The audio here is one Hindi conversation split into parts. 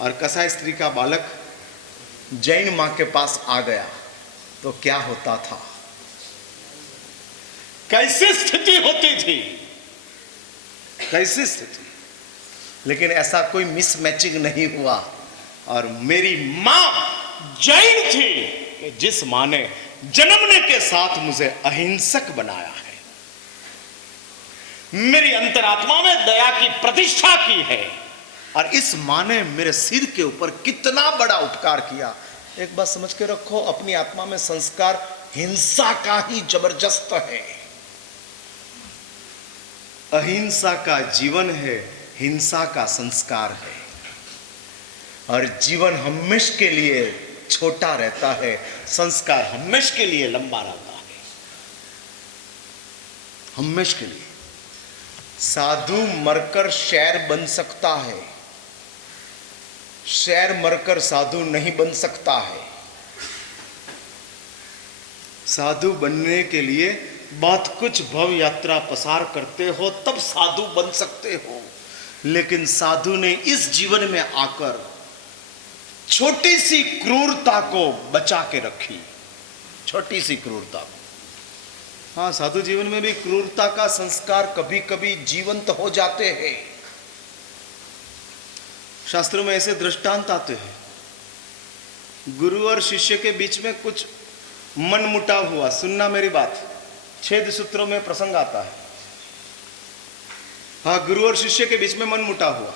और कसाई स्त्री का बालक जैन मां के पास आ गया तो क्या होता था, कैसी स्थिति होती थी, कैसी स्थिति। लेकिन ऐसा कोई मिसमैचिंग नहीं हुआ। और मेरी मां जैन थी, जिस मां ने जन्मने के साथ मुझे अहिंसक बनाया है, मेरी अंतरात्मा में दया की प्रतिष्ठा की है। और इस मां ने मेरे सिर के ऊपर कितना बड़ा उपकार किया। एक बात समझ के रखो, अपनी आत्मा में संस्कार हिंसा का ही जबरदस्त है। अहिंसा का जीवन है, हिंसा का संस्कार है। और जीवन हमेशा के लिए छोटा रहता है, संस्कार हमेशा के लिए लंबा रहता है, हमेशा के लिए। साधु मरकर शेर बन सकता है, शेर मरकर साधु नहीं बन सकता है। साधु बनने के लिए बहुत कुछ भव यात्रा पसार करते हो तब साधु बन सकते हो। लेकिन साधु ने इस जीवन में आकर छोटी सी क्रूरता को बचा के रखी, छोटी सी क्रूरता को। हाँ, साधु जीवन में भी क्रूरता का संस्कार कभी कभी जीवंत हो जाते हैं। शास्त्रों में ऐसे दृष्टांत आते हैं, गुरु और शिष्य के बीच में कुछ मनमुटाव हुआ। सुनना मेरी बात, 6 सूत्रों में प्रसंग आता है। हाँ, गुरु और शिष्य के बीच में मनमुटाव हुआ।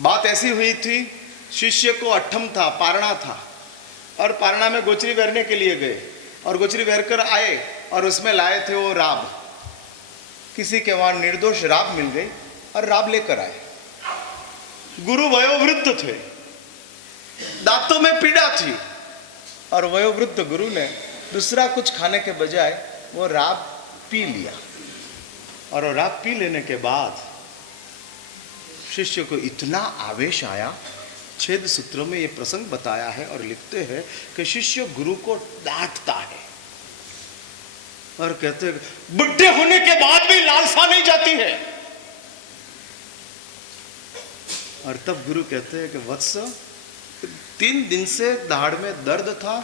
बात ऐसी हुई थी, शिष्य को अठम था, पारणा था, और पारणा में गोचरी बहरने के लिए गए और गोचरी बहर कर आए और उसमें लाए थे वो राब। किसी के वहां निर्दोष राब मिल गई और राब लेकर आए। गुरु वयोवृद्ध थे, दांतों में पीड़ा थी, और वयोवृद्ध गुरु ने दूसरा कुछ खाने के बजाय वो राब पी लिया। और वो राब पी लेने के बाद शिष्य को इतना आवेश आया। 6 सूत्रों में ये प्रसंग बताया है और लिखते हैं कि शिष्य गुरु को डांटता है और कहते हैं बुढ़े होने के बाद भी लालसा नहीं जाती है। और तब गुरु कहते हैं कि वत्स, 3 दिन से दाढ़ में दर्द था,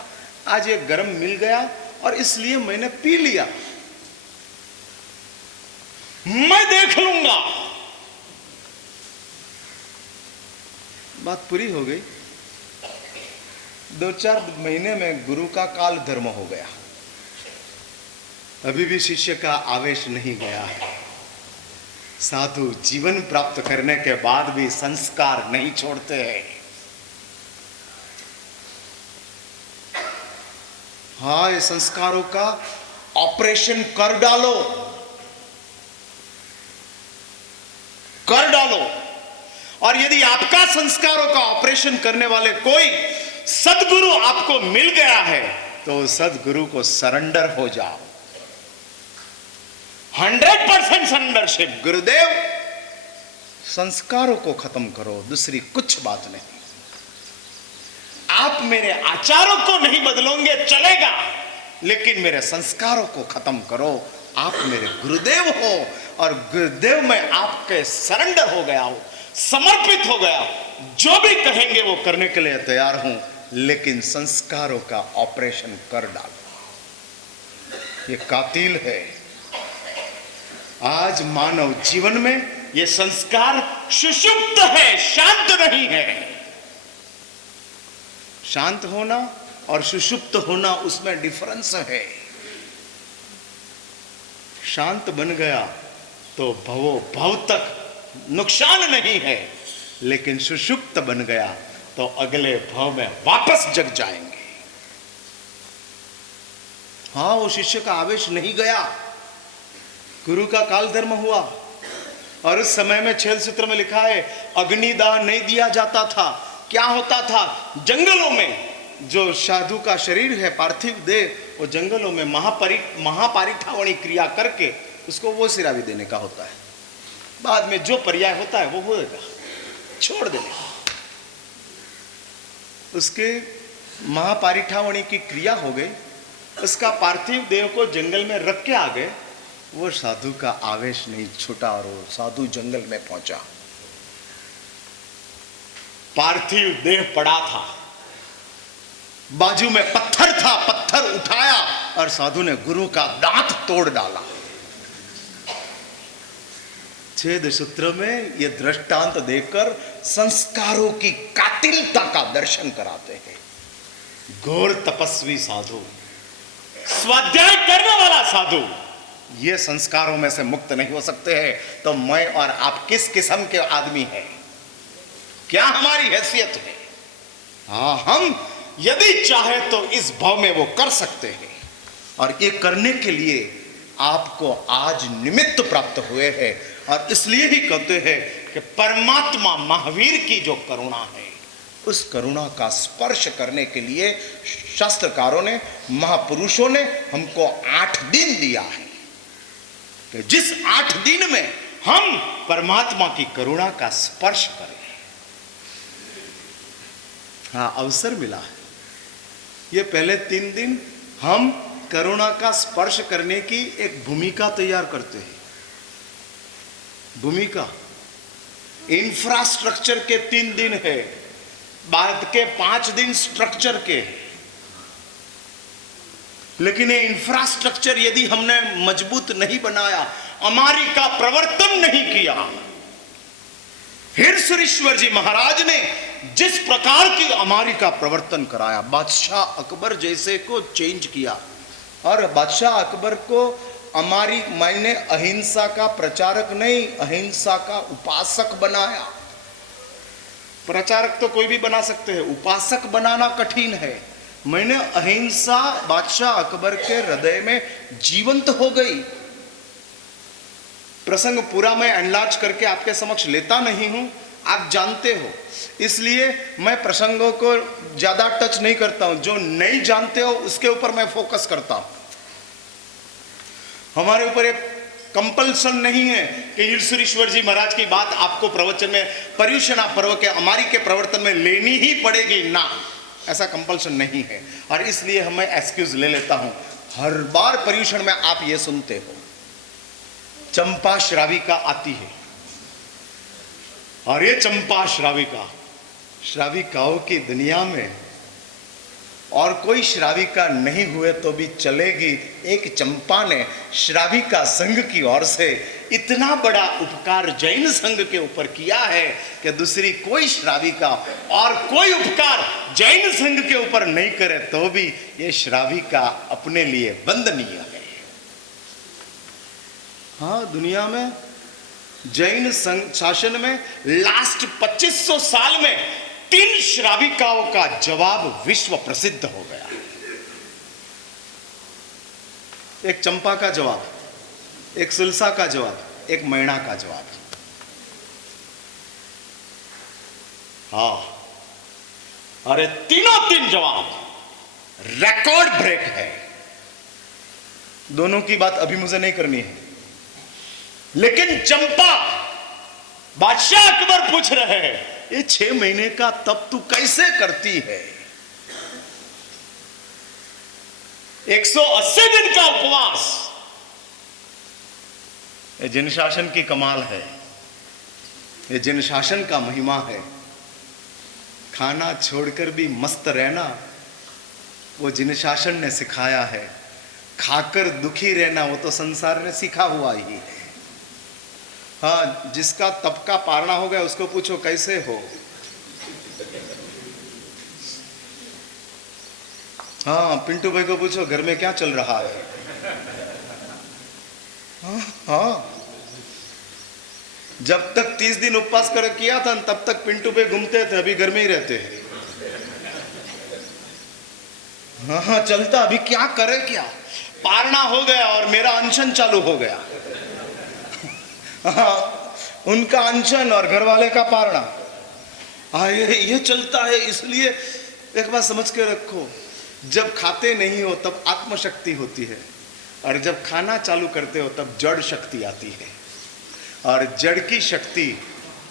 आज ये गर्म मिल गया और इसलिए मैंने पी लिया, मैं देख लूंगा। बात पूरी हो गई। 2-4 महीने में गुरु का काल धर्म हो गया। अभी भी शिष्य का आवेश नहीं गया है। साधु जीवन प्राप्त करने के बाद भी संस्कार नहीं छोड़ते हैं। हाँ, ये संस्कारों का ऑपरेशन कर डालो, कर डालो। और यदि आपका संस्कारों का ऑपरेशन करने वाले कोई सदगुरु आपको मिल गया है तो सदगुरु को सरेंडर हो जाओ, 100% सरेंडरशिप। गुरुदेव, संस्कारों को खत्म करो, दूसरी कुछ बात नहीं। आप मेरे आचारों को नहीं बदलोगे चलेगा, लेकिन मेरे संस्कारों को खत्म करो। आप मेरे गुरुदेव हो और गुरुदेव में आपके सरेंडर हो गया हूं, समर्पित हो गया। जो भी कहेंगे वो करने के लिए तैयार हूं, लेकिन संस्कारों का ऑपरेशन कर डालो। ये कातिल है। आज मानव जीवन में ये संस्कार सुषुप्त है, शांत नहीं है। शांत होना और सुषुप्त होना, उसमें डिफरेंस है। शांत बन गया तो भवो भव तक नुकसान नहीं है, लेकिन सुषुप्त बन गया तो अगले भव में वापस जग जाएंगे। हाँ, वो शिष्य का आवेश नहीं गया, गुरु का काल धर्म हुआ। और उस समय में 6 सूत्र में लिखा है, अग्निदाह नहीं दिया जाता था। क्या होता था, जंगलों में जो साधु का शरीर है, पार्थिव देह, वो जंगलों में महापारिठावणी क्रिया करके उसको वो सिरा भी देने का होता है। बाद में जो पर्याय होता है वो होएगा, छोड़ देने। उसके महापारिठावणी की क्रिया हो गई, उसका पार्थिव देह को जंगल में रख के आ गए। वो साधु का आवेश नहीं छूटा और वो साधु जंगल में पहुंचा। पार्थिव देह पड़ा था, बाजू में पत्थर था, पत्थर उठाया और साधु ने गुरु का दांत तोड़ डाला। छेद सूत्र में यह दृष्टांत देकर संस्कारों की कातिलता का दर्शन कराते हैं। घोर तपस्वी साधु, स्वाध्याय करने वाला साधु, ये संस्कारों में से मुक्त नहीं हो सकते हैं। तो मैं और आप किस किस्म के आदमी हैं? क्या हमारी हैसियत है? हाँ, हम यदि चाहे तो इस भाव में वो कर सकते हैं। और ये करने के लिए आपको आज निमित्त प्राप्त हुए हैं। और इसलिए ही कहते हैं कि परमात्मा महावीर की जो करुणा है, उस करुणा का स्पर्श करने के लिए शास्त्रकारों ने, महापुरुषों ने हमको 8 दिन दिया है कि जिस 8 दिन में हम परमात्मा की करुणा का स्पर्श करें। हाँ, अवसर मिला है। ये पहले 3 दिन हम करुणा का स्पर्श करने की एक भूमिका तैयार करते हैं। भूमिका, इंफ्रास्ट्रक्चर के 3 दिन है, बाद के 5 दिन स्ट्रक्चर के। लेकिन ये इंफ्रास्ट्रक्चर यदि हमने मजबूत नहीं बनाया, अमारी का प्रवर्तन नहीं किया, हिरसुरेश्वर जी महाराज ने जिस प्रकार की अमारी का प्रवर्तन कराया, बादशाह अकबर जैसे को चेंज किया। और बादशाह अकबर को अमारी मायने अहिंसा का प्रचारक नहीं, अहिंसा का उपासक बनाया। प्रचारक तो कोई भी बना सकते हैं, उपासक बनाना कठिन है। मैंने अहिंसा बादशाह अकबर के हृदय में जीवंत हो गई। प्रसंग पूरा मैं एनलार्ज करके आपके समक्ष लेता नहीं हूं, आप जानते हो, इसलिए मैं प्रसंगों को ज्यादा टच नहीं करता हूं। जो नहीं जानते हो उसके ऊपर मैं फोकस करता हूं। हमारे ऊपर एक कंपल्सन नहीं है कि हिरसुरेश्वर जी महाराज की बात आपको प्रवचन में, पर्युषणा पर्व के अमारी के प्रवर्तन में लेनी ही पड़ेगी ना, ऐसा कंपल्सन नहीं है। और इसलिए मैं एक्सक्यूज ले लेता हूं। हर बार पर्युषण में आप ये सुनते हो, चंपा श्राविका आती है, और ये चंपा श्राविका, श्राविकाओं की दुनिया में और कोई श्राविका नहीं हुए तो भी चलेगी। एक चंपा ने श्राविका संघ की ओर से इतना बड़ा उपकार जैन संघ के ऊपर किया है कि दूसरी कोई श्राविका और कोई उपकार जैन संघ के ऊपर नहीं करे तो भी ये श्राविका अपने लिए वंदनीय है। हाँ, दुनिया में जैन शासन में लास्ट 2500 साल में 3 श्राविकाओं का जवाब विश्व प्रसिद्ध हो गया। एक चंपा का जवाब, एक सुलसा का जवाब, एक मैना का जवाब। हाँ, अरे तीनों 3 जवाब रिकॉर्ड ब्रेक है। दोनों की बात अभी मुझे नहीं करनी है, लेकिन चंपा, बादशाह अकबर पूछ रहे हैं, ये 6 महीने का तप तू कैसे करती है? 180 दिन का उपवास, ये जिन शासन की कमाल है, ये जिन शासन का महिमा है। खाना छोड़कर भी मस्त रहना वो जिन शासन ने सिखाया है। खाकर दुखी रहना वो तो संसार ने सीखा हुआ ही है। हाँ, जिसका तप का पारणा हो गया उसको पूछो कैसे हो। हाँ, पिंटू भाई को पूछो घर में क्या चल रहा है। हाँ, जब तक 30 दिन उपवास कर किया था तब तक पिंटू भाई घूमते थे, अभी घर में ही रहते हैं। हाँ, चलता, अभी क्या करे क्या, पारणा हो गया और मेरा अनशन चालू हो गया। हाँ, उनका अनशन और घर वाले का पारणा। हाँ, ये चलता है। इसलिए एक बात समझ के रखो, जब खाते नहीं हो तब आत्मशक्ति होती है, और जब खाना चालू करते हो तब जड़ शक्ति आती है। और जड़ की शक्ति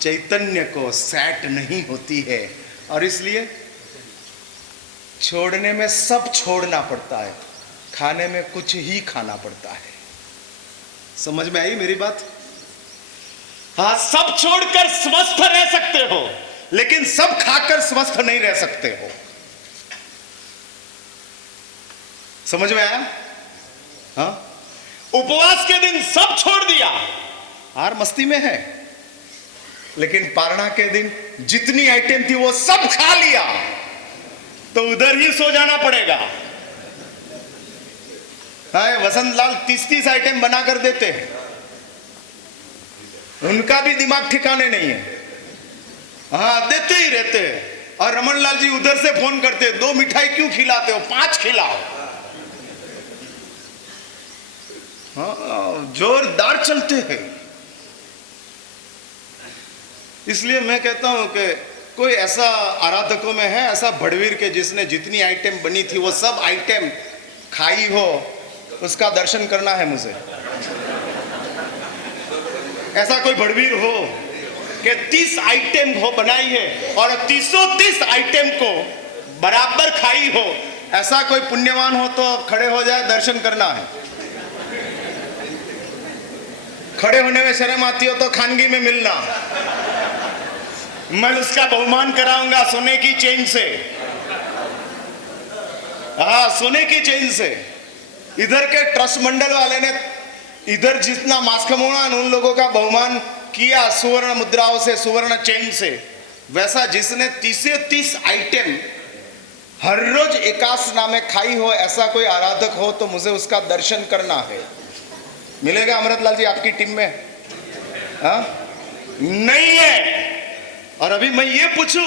चैतन्य को सेट नहीं होती है, और इसलिए छोड़ने में सब छोड़ना पड़ता है, खाने में कुछ ही खाना पड़ता है। समझ में आई मेरी बात? हाँ, सब छोड़कर स्वस्थ रह सकते हो, लेकिन सब खाकर स्वस्थ नहीं रह सकते हो। समझ में आया? हाँ, उपवास के दिन सब छोड़ दिया, हार मस्ती में है, लेकिन पारणा के दिन जितनी आइटम थी वो सब खा लिया, तो उधर ही सो जाना पड़ेगा। हाँ, वसंत लाल 30-30 आइटम बना कर देते हैं, उनका भी दिमाग ठिकाने नहीं है। हाँ, देते ही रहते हैं। और रमन लाल जी उधर से फोन करते, 2 मिठाई क्यों खिलाते हो, 5 खिलाओ। हाँ, जोरदार चलते हैं। इसलिए मैं कहता हूं कि कोई ऐसा आराधकों में है ऐसा भड़वीर के जिसने जितनी आइटम बनी थी वो सब आइटम खाई हो, उसका दर्शन करना है मुझे। ऐसा कोई भड़वीर हो कि 30 आइटम हो बनाई है और 30 आइटम को बराबर खाई हो, ऐसा कोई पुण्यवान हो तो खड़े हो जाए, दर्शन करना है। खड़े होने में शर्म आती हो तो खानगी में मिलना, मैं उसका बहुमान कराऊंगा सोने की चेन से। हाँ, सोने की चेन से। इधर के ट्रस्ट मंडल वाले ने इधर जितना मास कमोना उन लोगों का बहुमान किया सुवर्ण मुद्राओं से, सुवर्ण चेन से, वैसा जिसने 30 आइटम हर रोज एकासना में खाई हो, ऐसा कोई आराधक हो तो मुझे उसका दर्शन करना है। मिलेगा अमृतलाल जी आपकी टीम में? हाँ, नहीं है। और अभी मैं ये पूछूं